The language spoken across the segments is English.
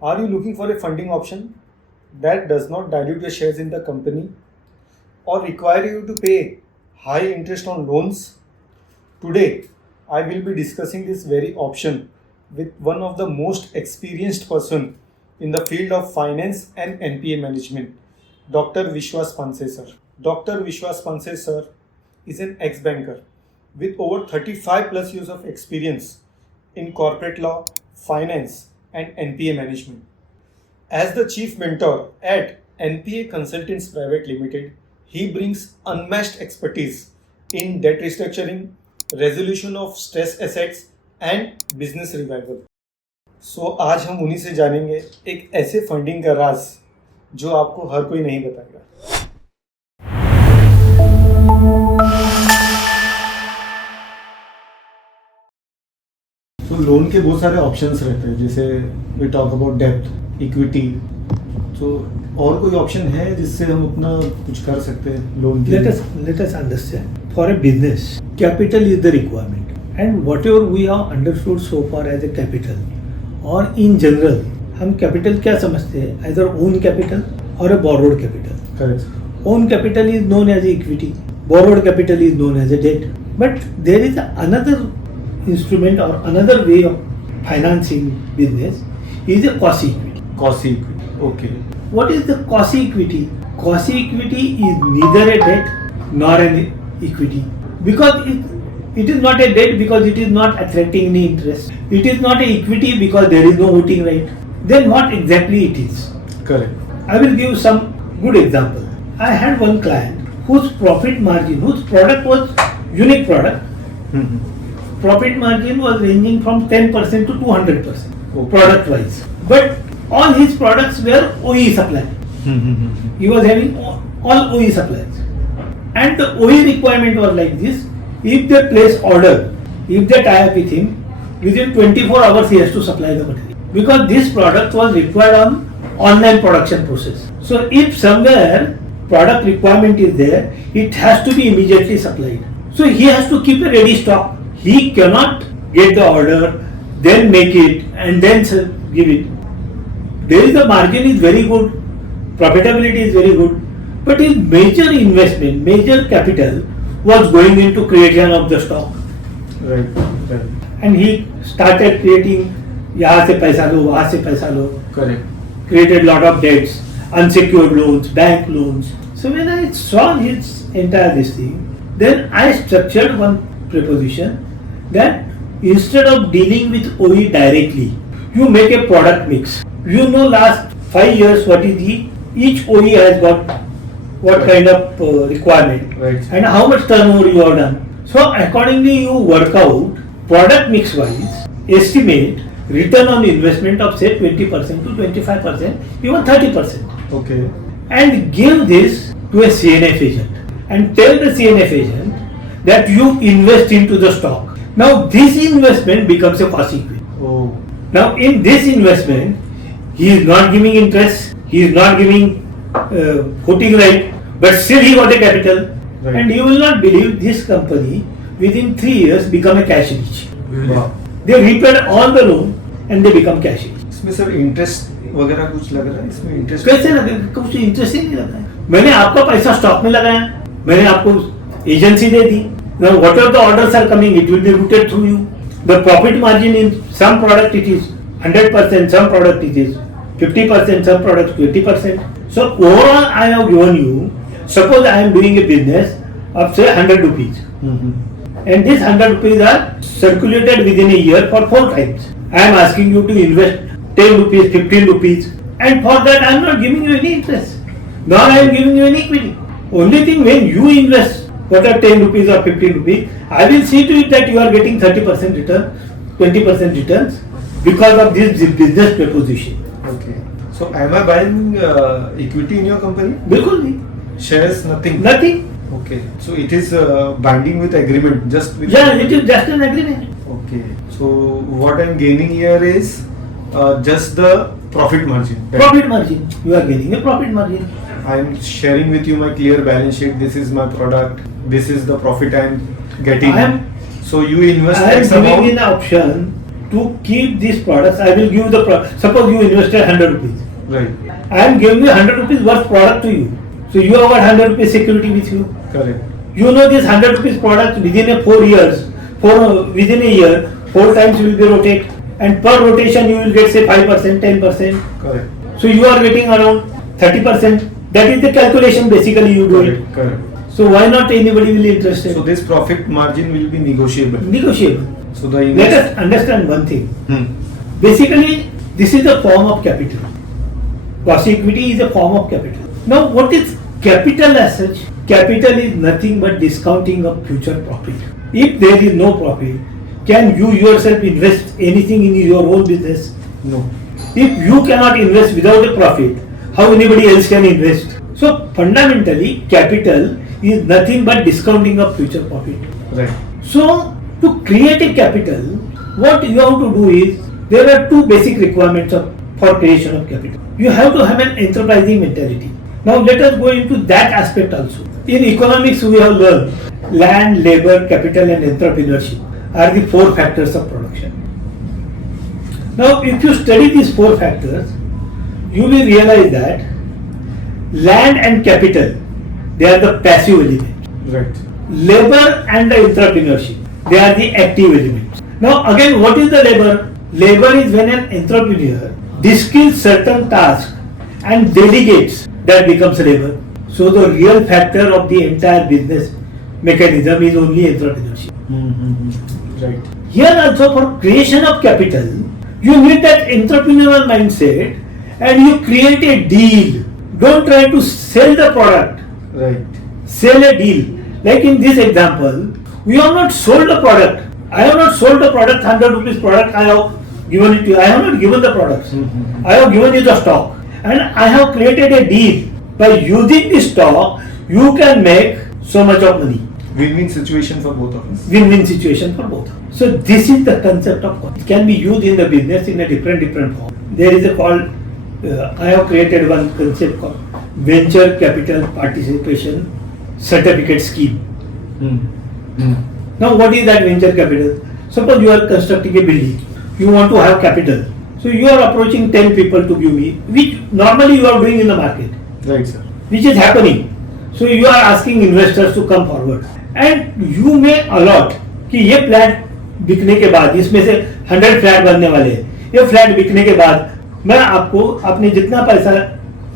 Are you looking for a funding option that does not dilute your shares in the company or require you to pay high interest on loans? Today, I will be discussing this very option with one of the most experienced person in the field of finance and NPA management, Dr. Visswas Paanse sir. Dr. Visswas Paanse sir is an ex-banker with over 35 plus years of experience in corporate law, finance and NPA management. As the chief mentor at NPA Consultants Private Limited, he brings unmatched expertise in debt restructuring, resolution of stress assets and business revival. So आज हम उन्हीं से जानेंगे एक ऐसे funding का राज जो आपको हर कोई नहीं बताएगा. तो लोन के बहुत सारे ऑप्शंस रहते हैं, जैसे वी टॉक अबाउट डेब्ट, इक्विटी. तो और कोई ऑप्शन है जिससे हम अपना कुछ कर सकते हैं लोन के? Let us understand. For a business, capital is the requirement, and whatever we have understood so far as a capital, or in general, हम capital क्या समझते हैं? Either own capital or a borrowed capital. Correct. Own capital is known as equity. Borrowed capital is known as a debt. But there is another instrument or another way of financing business is a quasi-equity. Quasi-equity. Okay. What is the quasi-equity? Quasi-equity is neither a debt nor an equity, because it is not a debt because it is not attracting any interest. It is not an equity because there is no voting right. Then what exactly it is? Correct. I will give some good example. I had one client whose profit margin, whose product was unique product. Profit margin was ranging from 10% to 200% product wise. But all his products were OE supply. He was having all OE supplies. And the OE requirement was like this: if they place order, if they tie up with him, within 24 hours he has to supply the material. Because this product was required on online production process. So if somewhere product requirement is there, it has to be immediately supplied. So he has to keep a ready stock. He cannot get the order, then make it and then give it. There is the margin is very good, profitability is very good, but his major investment, major capital was going into creation of the stock. Right. Right. And he started creating, यहाँ से पैसा लो, वहाँ से पैसा लो. Correct. Created lot of debts, unsecured loans, bank loans. So when I saw his entire this thing, then I structured one proposition that instead of dealing with OE directly, you make a product mix. You know, last 5 years what is each OE has got what kind of requirement, right, and how much turnover you have done. So accordingly you work out product mix wise, estimate return on investment of say 20% to 25%, even 30%. Okay. And give this to a CNF agent and tell the CNF agent that you invest into the stock. Now this investment becomes a quasi-equity. Oh. Now in this investment, he is not giving interest, he is not giving voting right, but still he got a capital. Right. And you will not believe this company within 3 years become a cash rich. Wow. They repaid all the loan and they become cash rich. इसमें sir interest वगैरह कुछ लग रहा है? इसमें interest कैसे लगे? कुछ इंटरेस्ट ही नहीं लगा है. मैंने आपका पैसा स्टॉक में लगाया, मैंने आपको agency they the. Now whatever the orders are coming, it will be routed through you. The profit margin in some product it is 100%, some product it is 50%, some product 20%. So overall I have given you, suppose I am doing a business of say 100 rupees. And these 100 rupees are circulated within a year for 4 times. I am asking you to invest 10 rupees, 15 rupees, and for that I am not giving you any interest, nor I am giving you any equity. Only thing, when you invest whether 10 rupees or 15 rupees, I will see to it that you are getting 30% return, 20% returns because of this business proposition. Okay. So am I buying equity in your company? बिल्कुल नहीं. Shares, nothing? Nothing. Okay. So it is binding with agreement, just with... Yeah, it is just an agreement. Okay. So what I am gaining here is just the profit margin. Right? Profit margin. You are getting a profit margin. I am sharing with you my clear balance sheet. This is my product. This is the profit I am getting. So you invest I am X giving amount. an option to keep these products, I will give suppose you invested 100 rupees. Right. I am giving you 100 rupees worth product to you. So you have got 100 rupees security with you. Correct. You know this 100 rupees product within 4 years, within a year, 4 times will be rotated, and per rotation you will get say 5%, 10%. Correct. So you are getting around 30%. That is the calculation basically you do it. Correct. So why not anybody will be interested? So this profit margin will be negotiable. Negotiable. So the Let us understand one thing. Hmm. Basically, this is a form of capital. Quasi-equity is a form of capital. Now, what is capital as such? Capital is nothing but discounting of future profit. If there is no profit, can you yourself invest anything in your own business? No. If you cannot invest without a profit, how anybody else can invest? So, fundamentally, capital is nothing but discounting of future profit. Right. So, to create a capital, what you have to do is, there are two basic requirements for creation of capital. You have to have an enterprising mentality. Now let us go into that aspect also. In economics we have learned land, labor, capital and entrepreneurship are the 4 factors of production. Now if you study these 4 factors, you will realize that land and capital, they are the passive elements. Right. Labor and the entrepreneurship, they are the active elements. Now again, what is the labor? Labor is when an entrepreneur discills certain tasks and delegates, that becomes labor. So the real factor of the entire business mechanism is only entrepreneurship. Right. Here also for creation of capital, you need that entrepreneurial mindset and you create a deal. Don't try to sell the product. Right. Sell a deal. Like in this example, we have not sold the product. I have not sold the product, 100 rupees product, I have given it to you. I have not given the products. I have given you the stock. And I have created a deal. By using the stock, you can make so much of money. Win-win situation for both of us. Win-win situation for both. So this is the concept of cost. It can be used in the business in a different form. There is a called, I have created one concept called Venture Capital Participation Certificate Scheme. Now what is that venture capital? Suppose you are constructing a building. You want to have capital. So you are approaching 10 people to give me, which normally you are doing in the market. Right, sir. Which is happening. So you are asking investors to come forward. And you may allot कि ये flat बिकने के बाद इसमें से 100 flat बनने वाले हैं. ये फ्लैट बिकने के बाद मैं आपको आपने जितना पैसा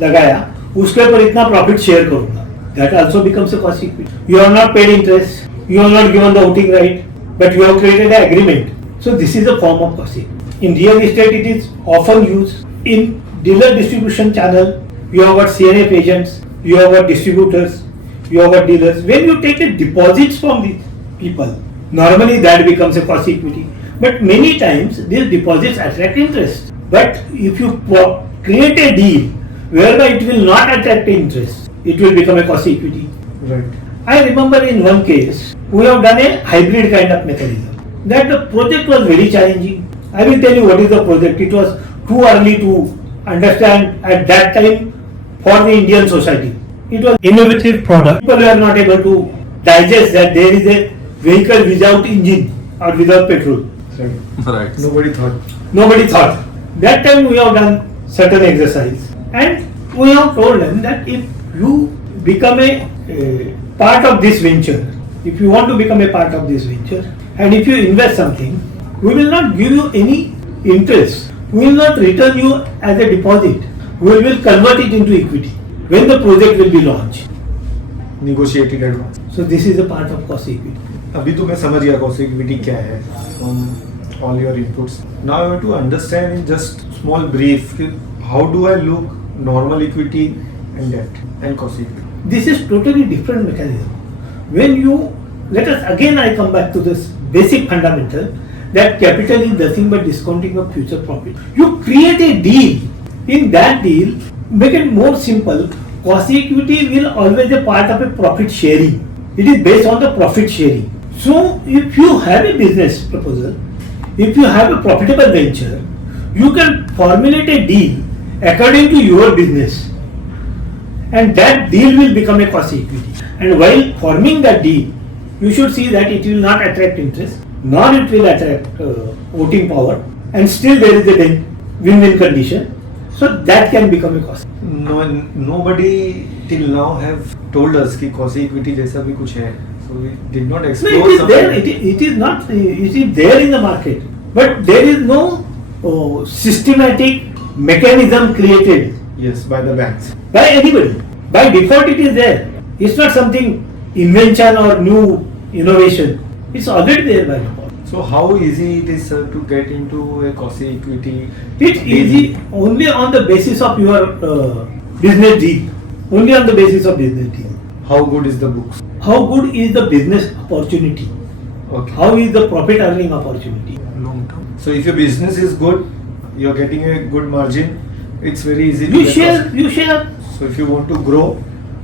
लगाया उसके ऊपर इतना प्रॉफिट शेयर करूंगा. That also becomes a cost equity. You are not paid interest. You are not given the voting right, but you have created an agreement. So this is a form of cost equity. In real estate, it is often used in dealer distribution channel. You have got CNF agents, you have got distributors, you have got dealers. When you take the deposits from the people, normally that becomes a cost equity. But many times these deposits attract interest. But if you create a deal whereby it will not attract interest, it will become a cost equity. Right. I remember in one case, we have done a hybrid kind of mechanism. That the project was very challenging. I will tell you what is the project. It was too early to understand at that time for the Indian society. It was innovative product. People were not able to digest that there is a vehicle without engine or without petrol. Right. Nobody thought. That time we have done certain exercise and we have told them that if you become a part of this venture, if you want to become a part of this venture and if you invest something, we will not give you any interest. We will not return you as a deposit. We will convert it into equity when the project will be launched. Negotiated advance. So this is a part of cost equity. अभी तो मैं समझ गया cost equity क्या है from all your inputs. Now I want to understand in just small brief how do I look normal equity and debt and cost equity. This is totally different mechanism. When you, let us again I come back to this basic fundamental that capital is nothing but discounting of future profit. You create a deal. In that deal, make it more simple. Quasi-equity will always be a part of a profit sharing. It is based on the profit sharing. So if you have a business proposal, if you have a profitable venture, you can formulate a deal according to your business. And that deal will become a quasi-equity. And while forming that deal, you should see that it will not attract interest. nor it will attract voting power, and still there is a win-win condition. So that can become a cost. No, nobody till now have told us कि quasi-equity जैसा भी कुछ है. So we did not No, explore it is something. there. It is not. It is there in the market, but there is no systematic mechanism created Yes, by the banks. by anybody. By default, it is there. It's not something invention or new innovation. It's already there by default. So how easy it is, sir, to get into a quasi-equity? It's easy only on the basis of your business deal. Only on the basis of business deal. How good is the books? How good is the business opportunity? Okay. How is the profit earning opportunity? Long term. So if your business is good, you're getting a good margin, it's very easy to You get share. quasi- You share. So if you want to grow,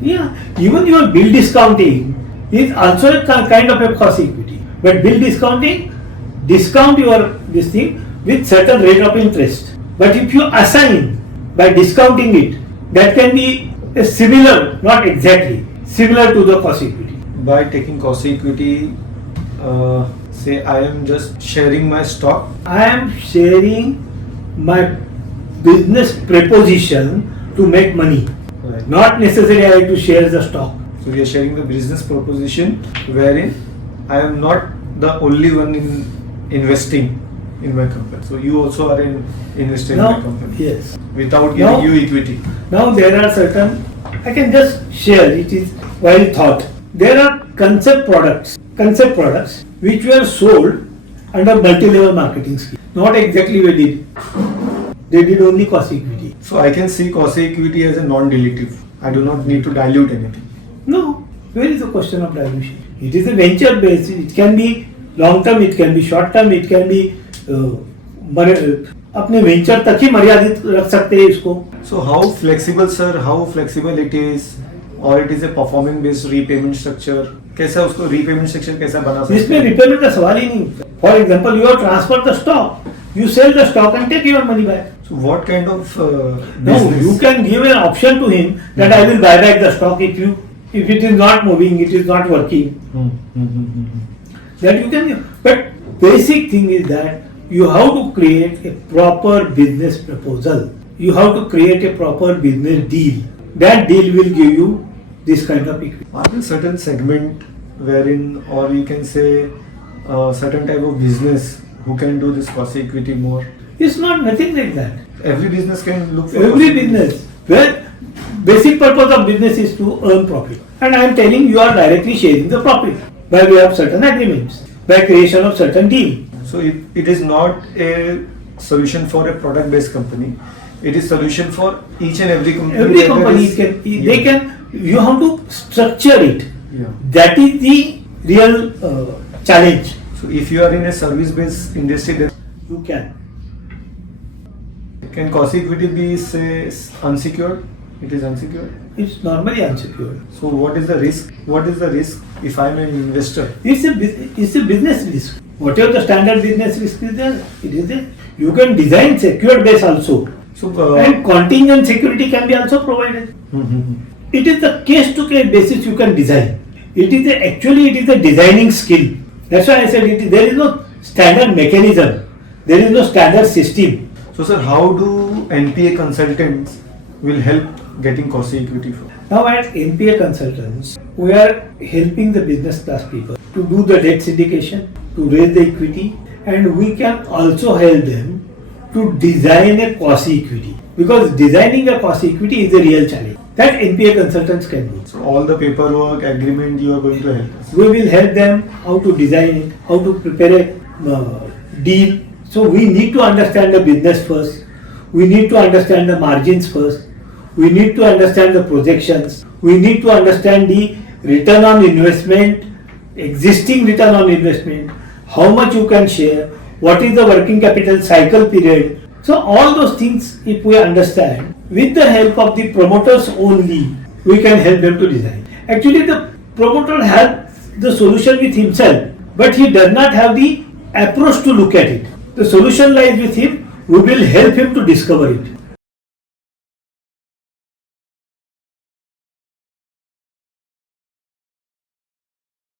Yeah. Even your bill discounting is also a kind of a quasi-equity. But bill discounting, discount your this thing with certain rate of interest. But if you assign by discounting it, that can be a similar, not exactly, similar to the quasi-equity. by taking quasi-equity, say I am just sharing my stock. I am sharing my business proposition to make money. Right. Not necessarily I have to share the stock. So we are sharing the business proposition wherein I am not the only one in investing in my company. So you also are an investor in my Now, company yes. without giving Now- you equity. Now there are certain, I can just share, it is well thought. There are concept products which were sold under multi-level marketing scheme. Not exactly we did. They did only quasi-equity. So I can see quasi-equity as a non-dilutive. I do not need to dilute anything. No, where is the question of dilution? It is a venture based. It can be long term, it can be short term, it can be अपने venture तक ही मर्यादित रख सकते हैं इसको. So how flexible, sir? How flexible it is? Or it is a performing based repayment structure? कैसा उसको repayment structure कैसा बना सकते इसमें हैं? रिपेमेंट का सवाल ही नहीं. For example, you transfer the stock, you sell the stock and take your money back. So what kind of No, business? you can give an option to him that I will buy back the stock if it is not moving, it is not working. That you can give. But basic thing is that you have to create a proper business proposal. You have to create a proper business deal. That deal will give you this kind of equity. Are there certain segment wherein, or you can say certain type of business who can do this quasi-equity more? It's not nothing like that. Every business can look for Every quasi-equity. business, where basic purpose of business is to earn profit. And I am telling you are directly sharing the profit by way of certain agreements, by creation of certain deal. So it is not a solution for a product-based company. It is solution for each and every company. Every where there company is- can, Yeah. they can, you have to structure it. Yeah. That is the real challenge. So if you are in a service-based industry, then You can. can quasi-equity be, say, unsecured? It is unsecured. It's normally unsecured. So what is the risk? What is the risk if I am an investor? It's a business risk. Whatever the standard business risk is there, it is there. You can design secured base also. So And contingent security can be also provided. It is the case to case basis you can design. It is a designing skill. That's why I said there is no standard mechanism. There is no standard system. So sir, how do NPA consultants will help getting quasi-equity for? Now at NPA Consultants, we are helping the business class people to do the debt syndication, to raise the equity, and we can also help them to design a quasi-equity. Because designing a quasi-equity is a real challenge. That NPA Consultants can do. So all the paperwork, agreement, you are going to help us. We will help them how to design it, how to prepare a deal. So we need to understand the business first. We need to understand the margins first. We need to understand the projections. We need to understand the return on investment, existing return on investment, how much you can share, what is the working capital cycle period. So all those things, if we understand, with the help of the promoters only, we can help them to design. Actually, the promoter has the solution with himself, but he does not have the approach to look at it. The solution lies with him. We will help him to discover it.